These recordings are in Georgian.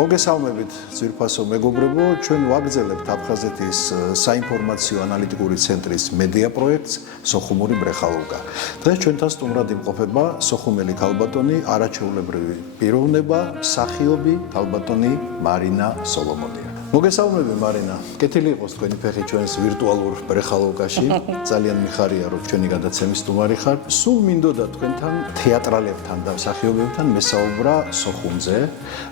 მოგესალმებით ძვირფასო მეგობრებო, ჩვენ ვაგრძელებთ აფხაზეთის საინფორმაციო ანალიტიკური ცენტრის მედია პროექტს სოხუმური ბრეხალოვკა. დღეს ჩვენთან სტუმრად იმყოფება სოხუმელი ქალბატონი, არაჩვეულებრივი პიროვნება, მსახიობი ქალბატონი მარინა სოლომონია. მოგესალმები მარინა, კეთილი იყოს თქვენი ფეხი ჩვენს ვირტუალურ ბრეხალოვკაში. ძალიან მიხარია რომ ჩვენი გადაცემის სტუმარი ხარ. სულ მინდოდა თქვენთან თეატრალებთან და მსახიობებთან მესაუბრა სოხუმზე.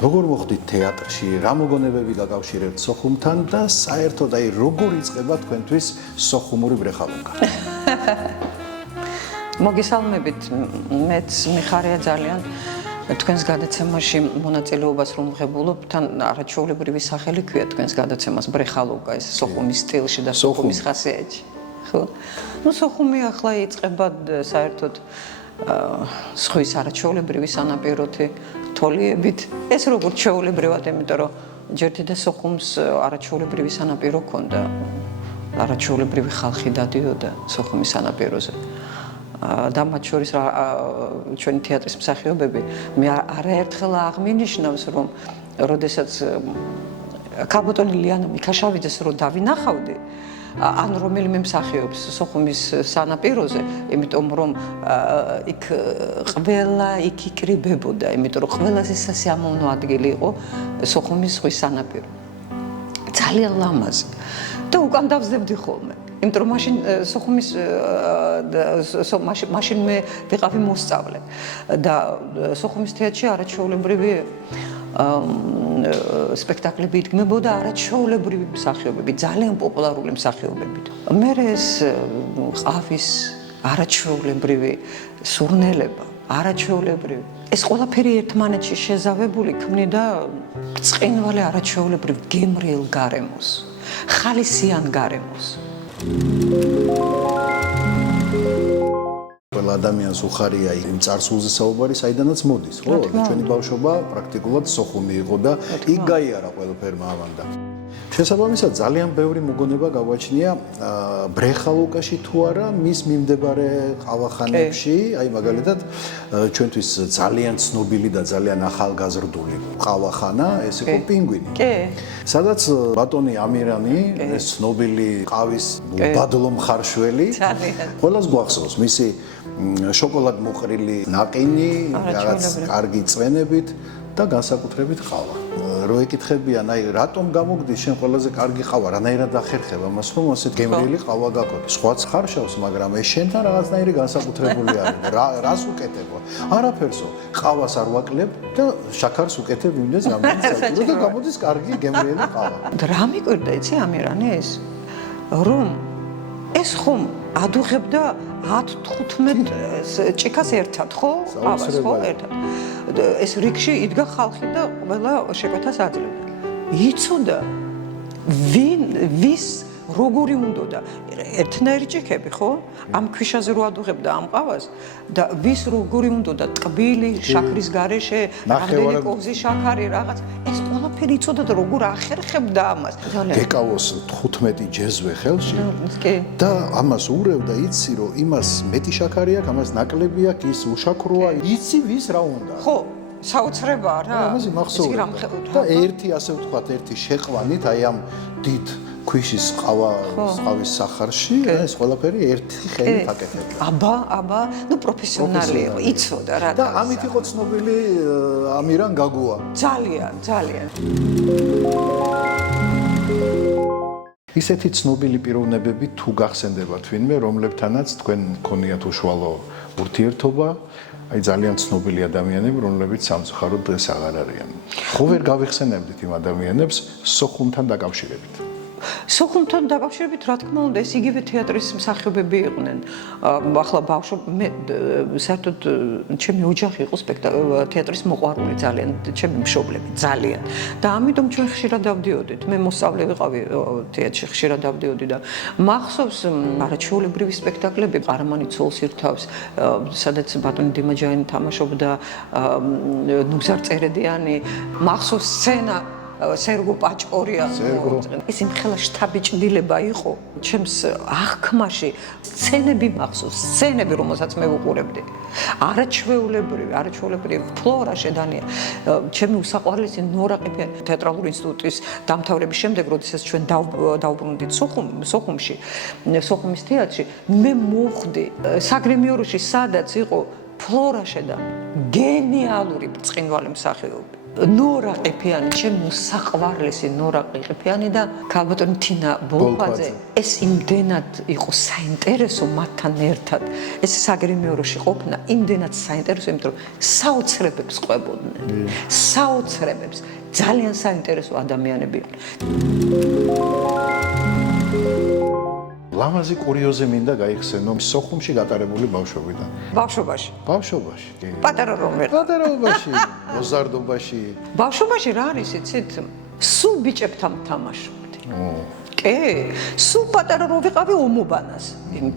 როგორ მოხდით თეატრში, რა მოგონებები გაკავშირებთ სოხუმთან და საერთოდ როგორ იწყება თქვენთვის სოხუმური ბრეხალოვკა? მოგესალმებით, მეც მიხარია ძალიან თქვენს გადაცემაში მონაწილეობას რომ ვღებულობ, თან არაჩვეულებრივი სახელი ქვია თქვენს გადაცემას ბრეხალოვკა, ეს სოხუმის სტილში და სოხუმის ხასიათში. ხო. სოხუმი ახლა იწყება საერთოდ სხვის არაჩვეულებრივი სანაპიროთი თოლიებით. ეს როგორც ჩვეულებრივად, იმიტომ რომ ჯერთი და სოხუმს არაჩვეულებრივი სანაპირო ქონდა. არაჩვეულებრივი ხალხი დადიოდა სოხუმის სანაპიროზე. და მათ შორის ჩვენი თეატრის მსახიობები მე არაერთხელ აღმინიშნავს რომ როდესაც ქალბატონი ლიანა მიქაშავიძეს რო დავინახავდი ან რომელიმე მსახიობს სოხუმის სანაპიროზე, იმიტომ რომ იქ ყველა იქ იკრიბებოდა, იმიტომ რომ ყველაზე სასიამოვნო ადგილი იყო სოხუმის ზღვის სანაპირო. ძალიან ლამაზი და უკან დავზდებდი ხოლმე. იმიტომ რომ სოხუმის მაშინ მე ვიყავი მოსწავლე და სოხუმის თეატრში არაჩვეულებრივი სპექტაკლები იდგმებოდა არაჩვეულებრივი მსახიობები, ძალიან პოპულარული მსახიობები. მე ეს ყავის არაჩვეულებრივი სურნელება, არაჩვეულებრივი ეს ყველაფერი ერთმანეთში შეზავებული ქმნიდა ბრწყინვალე არაჩვეულებრივ გემრიელ გარემოს, ხალისიან გარემოს. ყველა ადამიანს უხარია იმ წარსულზე საუბარი, საიდანაც მოდის, ხო? ჩვენი ბავშვობა პრაქტიკულად სოხუმი იყო და იქ გაიარა ყველაფერმა ამან და შესაბამისად ძალიან ბევრი მოგონება გავაჩნია ბრეხალოვკაში თუ არა მის მიმდებარე ყავახანებში, აი მაგალითად ჩვენთვის ძალიან ცნობილი და ძალიან ახალგაზრდული ყავახანა, ეს იყო პინგვინი. კი. სადაც ბატონი ამირანი, ეს ცნობილი ყავის უბადლო მხარშველი, ყველას გვახსოვს მისი შოკოლადმოყრილი ნაყინი, რაღაც კარგი წვენებით და განსაკუთრებით ყავა. რო ეკითხებიან, აი რატომ გამოგდის შენ ყველაზე კარგი ყავა, რანაირად ახერხება მას, რომ ასეთ გემრიელი ყავა გაკეთო. სხვაც ხარშავს, მაგრამ ეს შენთან რაღაცნაირი განსაკუთრებული არის. რას უკეთებო? არაფერსო. ყავას არ ვაკლებ და შაქარს უკეთებ იმდეს რამდენი საჭირო და გამოდის კარგი გემრიელი ყავა. რა მიკვირდა იცი ამირანეს? რომ ეს ხომ ადუღებდა 10-15 ჭიქას ერთად, ხო? ყავას ხო ერთად. ეს რიგში იდგა ხალხი და ყველა შეკვეთას აძლევდა. იცოდა ვის როგორი უნდოდა ერთნაირი ჭიქები, ხო? ამ ქვიშაზე რო ადუღებდა ამ ყავას და ვის როგორი უნდოდა ტკბილი, შაქრის გარეშე, რამდენი კოვზი შაქარი რაღაც, ეს ყველაფერი იცოდა და როგორ ახერხებდა ამას. გეკავოს 15 ჯეзвე ხელში და ამას ურევდა, იცი რომ იმას მეტი შაქარი აქვს, ამას ნაკლები აქვს, ის უშაქროა, იცი ვის რა უნდა. ხო, საოცრებაა რა. ამაზე მახსოვდება. და ერთი ასე ვთქვათ, ერთი შეყვანით აი ამ დიდ ქვიშის ყავის სახარში, ეს ყველაფერი ერთი ხელით აკეთებდა. აბა, პროფესიონალი იყო, იცოდა რა. და ამით იყო ცნობილი ამირან გაგუა. ძალიან. ისეთი ცნობილი პიროვნებები თუ გახსენდებათ ვინმე, რომლებთანაც თქვენ გქონიათ უშუალო ურთიერთობა, აი ძალიან ცნობილი ადამიანები, რომლებიც სამწუხაროდ დღეს აღარ არიან. ხო ვერ გავიხსენებდით იმ ადამიანებს სოხუმთან დაკავშირებით? სოხუმთან დაკავშირებით, რა თქმა უნდა, ეს იგივე თეატრის მსახიობები იყვნენ. ახლა ბავშვობ საერთოდ ჩემი ოჯახი იყო თეატრის მოყვარული ძალიან, ჩემი მშობლები ძალიან. და ამიტომ ჩვენ ხშირად დავდიოდით. მე მოსწავლე ვიყავი თეატრში, ხშირად დავდიოდი და მახსოვს არაჩვეულებრივი სპექტაკლები, ყარამანი ცოლს ირთავს, სადაც ბატონი დიმაჯიანი თამაშობდა, ნუგზარ წერედიანი, მახსოვს სცენა სერგო პაჭკორია ის იმხელა შთაბეჭდილება იყო ჩემს აღქმაში სცენები მახსოვს სცენები რომელსაც მე ვუყურებდი არაჩვეულებრივი ფლორა შედანია ჩემი უსაყვარლესი ნორა ყიფიანი თეატრალური ინსტიტუტის დამთავრების შემდეგ როდესაც ჩვენ დავბრუნდით სოხუმში სოხუმის თეატრში მე მოვხდი საგრემიოროში სადაც იყო ფლორა შედანი გენიალური ბრწყინვალე მსახიობი ნორა ყიფიანი ჩემი უსაყვარლესი ნორა ყიფიანი და ქალბატონი თინა ბოლქვაძე ეს იმდენად იყო საინტერესო მათთან ერთად ეს საგრემიოროში ყოფნა იმდენად საინტერესო იმიტომ რომ საოცრებებს ყვებოდნენ საოცრებებს ძალიან საინტერესო ადამიანები იყვნენ ლამაზი კურიოზი მინდა გაიხსენო სოხუმში გატარებული ბავშვობიდან. ბავშვობაში. ბავშვობაში, კი. პატარა რომ ვერ. პატარაობაში, მოზარდობაში. ბავშვობაში რა არის იცით? სულ ბიჭებთან თამაშობდი. კი, სულ პატარა რომ ვიყავი ომობანას.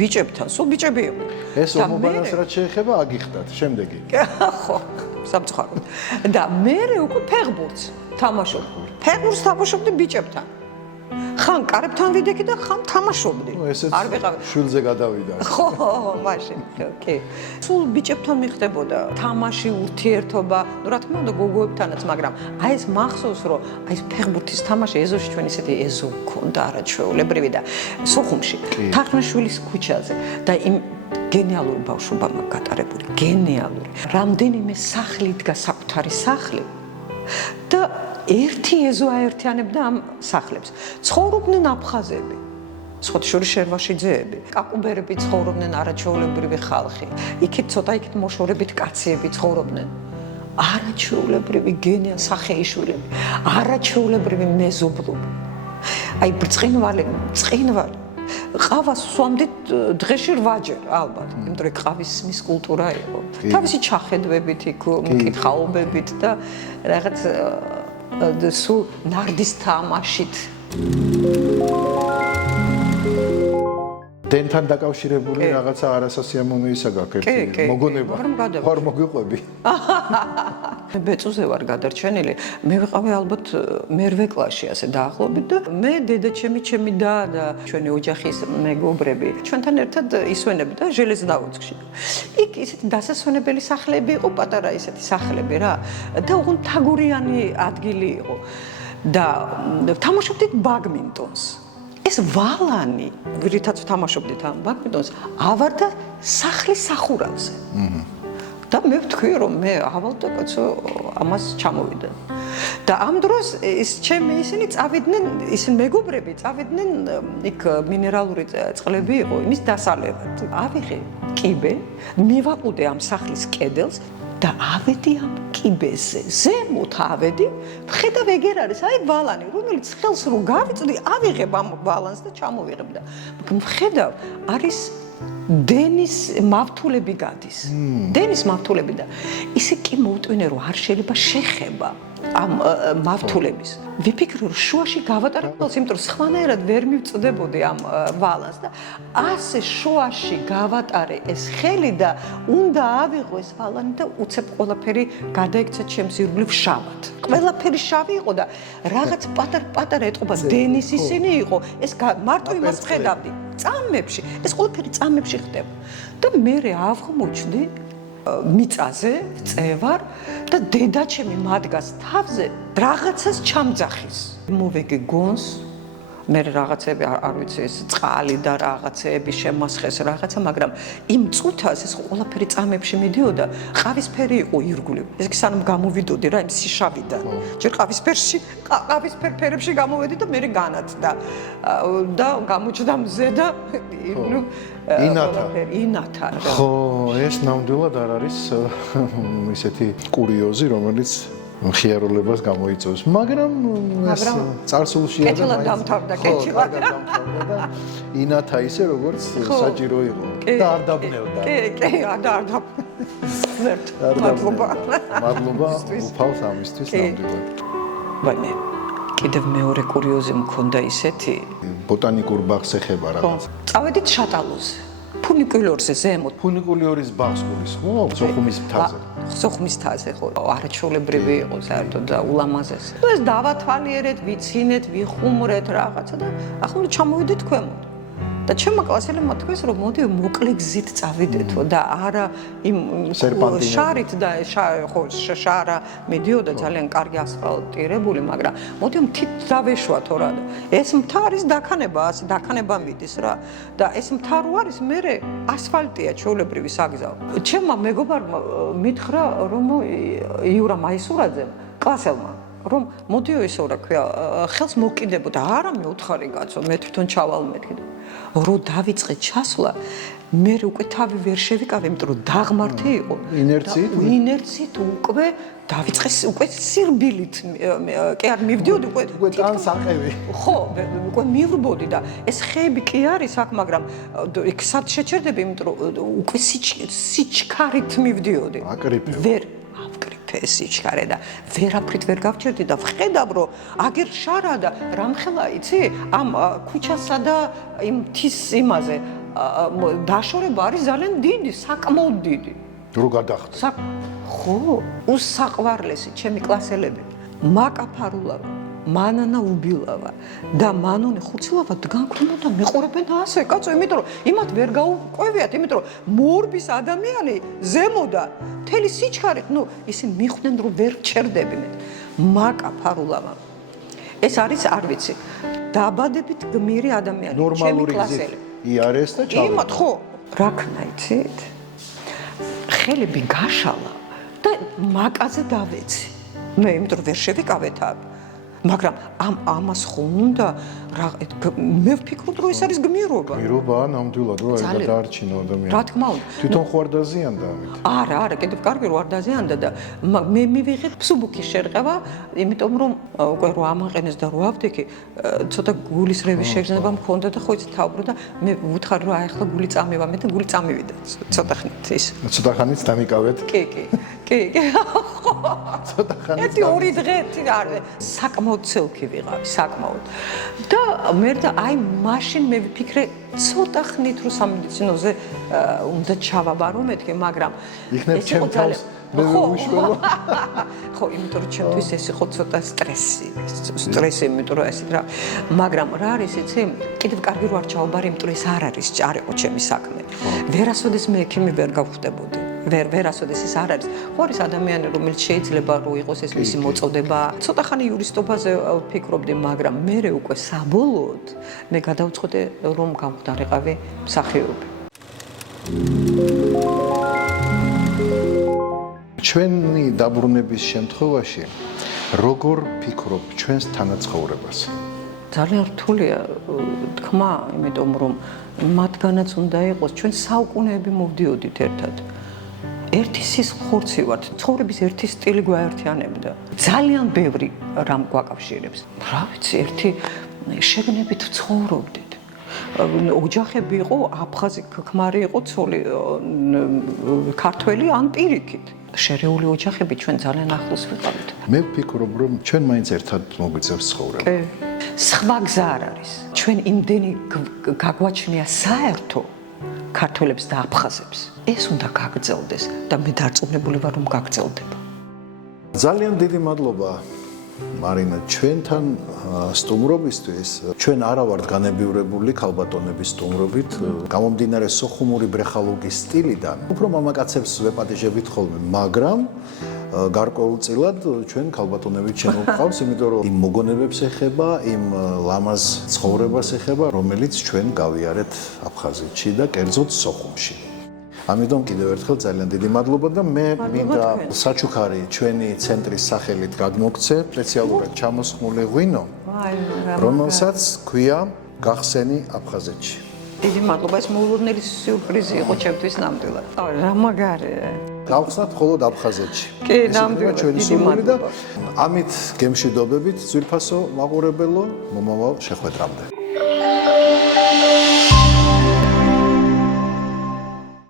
ბიჭებთან, სულ ბიჭები იყო. ეს ომობანას რაც შეეხება აგიხდათ, შემდეგი. ხო, სამწუხაროდ. და მე უკვე ფეხბურთს თამაშობდი. ფეხბურთს თამაშობდი ბიჭებთან. ხან კარებთან ვიდექი და ხან თამაშობდი. არ ვიყავი. შვილზე გადავიდა. ხო, მაშინ, კი. სულ ბიჭებთან მიხდებოდა თამაში, ურთიერთობა, ну რა თქმა უნდა გოგოებთანაც, მაგრამ აი ეს მახსოვს, რომ აი ეს ფეხბურთის თამაში ეზოში ჩვენ ისეთი ეზო გქონდა არაჩვეულებრივი და სოხუმში, თარხნიშვილის ქუჩაზე და იმ გენიალური ბავშვობა მაქვს გატარებული, გენიალური. რამდენიმე სახლი დგა საკუთარი სახლი და ერთი ეზო აერთიანებდა ამ სახლებს. ცხოვრობდნენ აფხაზები, სხვადასხვა შერვაშიძეები, კაკუბერები ცხოვრობდნენ არაჩვეულებრივი ხალხი. იქით ცოტა იქით მოშორებით კაციები ცხოვრობდნენ. არაჩვეულებრივი გენია სახეიშვილები, არაჩვეულებრივი მეზობლობა. აი ბრწყინვალე ყავას სვამდით დღეში 8 ჯერ ალბათ, იმიტომ რომ ყავის მის კულტურა იყო. თავისი ჩახედვებით იქ მკითხაობებით და რაღაც სულ ნარდის თამაშით. დენთან დაკავშირებული რაღაცა არასასიამოვნოისა გაქვს ერთი მოგონება. ხარ მოგიყვები. ბეწუზე ვარ გადარჩენილი. მე ვიყავი ალბათ მერვე კლასში ასე დაახლოებით და მე დედა ჩემი და ჩვენი ოჯახის მეგობრები ჩვენთან ერთად ისვენებდა ჟელეზნაუცკში. იქ ისეთი დასასვენებელი სახლები იყო, პატარა ისეთი სახლები რა და უღონ თაგურიანი ადგილი იყო და თამაშობდით ბადმინტონს. ეს ვალანი, რითაც ვთამაშობდით ამ ბადმინტონს, ავარდა სახლის სახურავზე. და მე ვთქვი რომ მე ავალ და კაცო ამას ჩამოვიდა. და ამ დროს ის ჩემი ისინი წავიდნენ, ისინი მეგობრები წავიდნენ იქ მინერალური წყლები იყო იმის დასალევად. ავიღე კიბე, მივაყუდე ამ სახლის კედელს და ავედი ამ კიბეზე. ზემოთ ავედი, ვხედავ ეგერ არის, აი ვალანი, რომელიც ხელს რო გავიწვდი, ავიღებ ამ ვალანს და ჩამოვიღებ და ვხედავ, არის დენის მავთულები გადის. დენის მავთულები და ისე კი მოვტვინე რომ არ შეიძლება შეხება ამ მავთულების. ვიფიქრე რომ შუაში გავატარე ყველს, იმიტომ რომ სხვანაირად ვერ მივწდებოდი ამ ვალანს და ასე შუაში გავატარე ეს ხელი და უნდა ავიღო ეს ვალანი და უცებ ყველაფერი გადაიქცა ჩემს ირგვლივ შავად. ყველაფერი შავი იყო და რაღაც პატარ ეტყობა დენის ისინი იყო. ეს მარტო იმას ხედავდი. წამებში, ეს ყველაფერი წამებში ხდება. და მე ავღმოჩდი მიწაზე, წევარ და დედა ჩემი მადგას თავზე რაღაცას ჩამძახის. მოვეგე გონს, მე რაღაცები არ ვიცი, ეს წყალი და რაღაცეები შემასხეს რაღაცა, მაგრამ იმ წუთას ეს ყველაფერი წამებში მიდიოდა, ყავისფერი იყო ირგვლივ. ეს კი სანამ გამოვიდოდი რა იმ სიშავიდან. ჯერ ყავისფერ ფერებში გამოვედი და მე განათდა. და გამოჩნდა მზე და ირგვლივ ინათა. ხო, ეს ნამდვილად არ არის ისეთი კურიოზი, რომელიც ხიარულებას გამოიწვევს, მაგრამ წარსულშია და კეთილად დამთავრდა და ინათა ისე როგორც საჭირო იყო და არ დაბნევდა. კი, არ დაბნევდა. მადლობა უფალს ამისთვის ნამდვილად. ვაიმე, კიდევ მეორე კურიოზი მქონდა ისეთი. ბოტანიკურ ბაღს ეხება რაღაც. წავედით შატალოზე. ფუნიკულორზე ზემოთ. ფუნიკულიორის ბაღს გულისხმობ სოხუმის მთაზე. სოხუმის მთაზე ხო არაჩვეულებრივი იყო საერთოდ და ულამაზესი. ეს დავათვალიერეთ, ვიცინეთ, ვიხუმრეთ რაღაცა და ახლა ჩამოვიდეთ ქვემოთ. და ჩემმა კლასელებმა თქვეს რომ მოდი მოკლე გზით წავიდეთო და არა იმ შარით და ხო შარა მიდიოდა ძალიან კარგი ასფალტირებული, მაგრამ მოდი მთით დავეშვათო რა და ეს მთა არის დაქანება, ასე დაქანება მიდის რა და ეს მთა რო არის მე ასფალტია ჩვეულებრივი საგზაო. ჩემმა მეგობარმა მითხრა რომ იურა მაისურაძემ კლასელმა რომ მოდიო ისო რა ქვია ხელს მოკიდებოდა არა მე უთხარი კაცო მე თვითონ ჩავალ მეთქი რო დავიწყე ჩასვლა მე უკვე თავი ვერ შევიკავე იმიტომ რომ დაღმართი იყო ინერციით უკვე დავიწყე უკვე სირბილით კი არ მივდიოდი უკვე თან საყევი ხო უკვე მივრბოდი და ეს ხეები კი არის აქ მაგრამ იქ სად შეჩერდები იმიტომ რომ უკვე სიჩქარით მივდიოდი ვერ ავკრიფე სიჩქარე და ვერაფრით ვერ გავჩერდი და ვხედავ რომ აგერ შარა და რამხელა იცი ამ ქუჩასა და იმ მთის იმაზე დაშორება არის ძალიან დიდი საკმაოდ დიდი რო გადახდა ხო უსაყვარლესი ჩემი კლასელები მაკაფარულავა მანანა უბილავა და მანონე ხუცილავა დგანქვემო და მეყურებენ ასე კაცო იმიტომ რომ იმათ ვერ გაუყვევიათ იმიტომ რომ მორბის ადამიანი ზემოდა მთელი სიჩქარით ნუ ისინი მიხვდნენ რომ ვერ ჩერდები მე მაკაფარულავა ეს არის არ ვიცი დაბადებით გმირი ადამიანი ჩემი კლასელი იარეს და ჩავიდა იმათ ხო რა ქნა იცით ხელები გაშალა და მაკაზე დავეცი მე იმიტომ ვერ შევიკავე თავი მაგრამ ამას ხო უნდა მე ვფიქრობ რომ ეს არის გმირობა ნამდვილად რომ აი გადაარჩინო ადამიანს რა თქმა უნდა თვითონ ხო არ დაზიანდა ამით არა კიდევ კარგი რომ არ დაზიანდა და მე მივიღეთ ფსუბუქის შერყევა იმიტომ რომ უკვე რო ამაყენეს და რო ავდექი ცოტა გულის რევის შეგრძნება მქონდა და ხო იცი თავბრო და მე ვუთხარი რომ აი ახლა გული წამევა მე და გული წამივიდა ცოტა ხნით ის ცოტა ხანით დამიკავეთ კი ცოტა ხანით ერთი ორი დღე არ საკმაოდ ცელქი ვიღავი საკმაოდ და მე და აი მაშინ მე ვფიქრე ცოტა ხნით რომ სამედიცინოზე უნდა ჩავაბარო მეთქე მაგრამ იქნებ ჩემ თავს მე ვუშველო ხო იმიტომ რომ ჩემთვის ეს იყო ცოტა სტრესი იმიტომ რომ ესეთ რა მაგრამ რა არის იცი კიდევ კარგი რო არ ჩავაბარე იმიტომ ეს არ არის არ იყო ჩემი საქმე ვერასოდეს მე ექიმი ვერ გავხდებოდი ვერასოდეს ეს არ არის ხო არის ადამიანი რომელიც შეიძლება რომ იყოს ეს მისი მოწოდება ცოტა ხანი იურისტობაზე ვფიქრობდი მაგრამ მე უკვე საბოლოოდ მე გადავწყვეტე რომ გამხდარიყავი მსახიობი ჩვენი დაბრუნების შემთხვევაში როგორ ფიქრობ ჩვენს თანაცხოვრებას ძალიან რთულია თქმა იმიტომ რომ მათგანაც უნდა იყოს ჩვენ საუკუნეები მოვდიოდით ერთად ერთი სისხლხორცი ვართ ცხოვრების ერთი სტილი გვაერთიანებდა ძალიან ბევრი რამ გვაკავშირებს რა ვიცი ერთი შეგნებით ცხოვრობდით ოჯახები იყო აფხაზი ქმარი იყო ცოლი ქართველი ან პირიქით შერეული ოჯახები ჩვენ ძალიან ახლოს ვიყავით მე ვფიქრობ რომ ჩვენ მაინც ერთად მოგვიწევს ცხოვრება კი სხვა გზა არ არის ჩვენ იმდენი გაგვაჩნია საერთო ქართველებს და აფხაზებს ეს უნდა გაგრძელდეს და მე დარწმუნებული ვარ რომ გაგრძელდება ძალიან დიდი მადლობა მარინა ჩვენთან სტუმრობისთვის ჩვენ არა ვართ განებივრებული ქალბატონების სტუმრობით გამომდინარე სოხუმური ბრეხალუგის სტილიდან უფრო მამაკაცებს ვეპატიჟებით ხოლმე მაგრამ გარკვეულწილად ჩვენ ქალბატონებით შემოვყავს იმიტომ რომ იმ მოგონებებს ეხება იმ ლამაზ ცხოვრებას ეხება რომელიც ჩვენ გავიარეთ აფხაზეთში და კერძოდ სოხუმში ამიტომ კიდევ ერთხელ ძალიან დიდი მადლობა და მე მინდა საჩუქარი ჩვენი ცენტრის სახელით გადმოგცე სპეციალურად ჩამოსხმული ღვინო რომელსაც ქვია გახსენი აფხაზეთში დიდი მადლობა ეს მოულოდნელი სიურპრიზი იყო ჩემთვის ნამდვილად რა მაგარია გავხსნათ მხოლოდ აფხაზეთში კი ნამდვილად დიდი მადლობა ამით გემშვიდობებით ძვირფასო მაყურებელო მომავალ შეხვედრამდე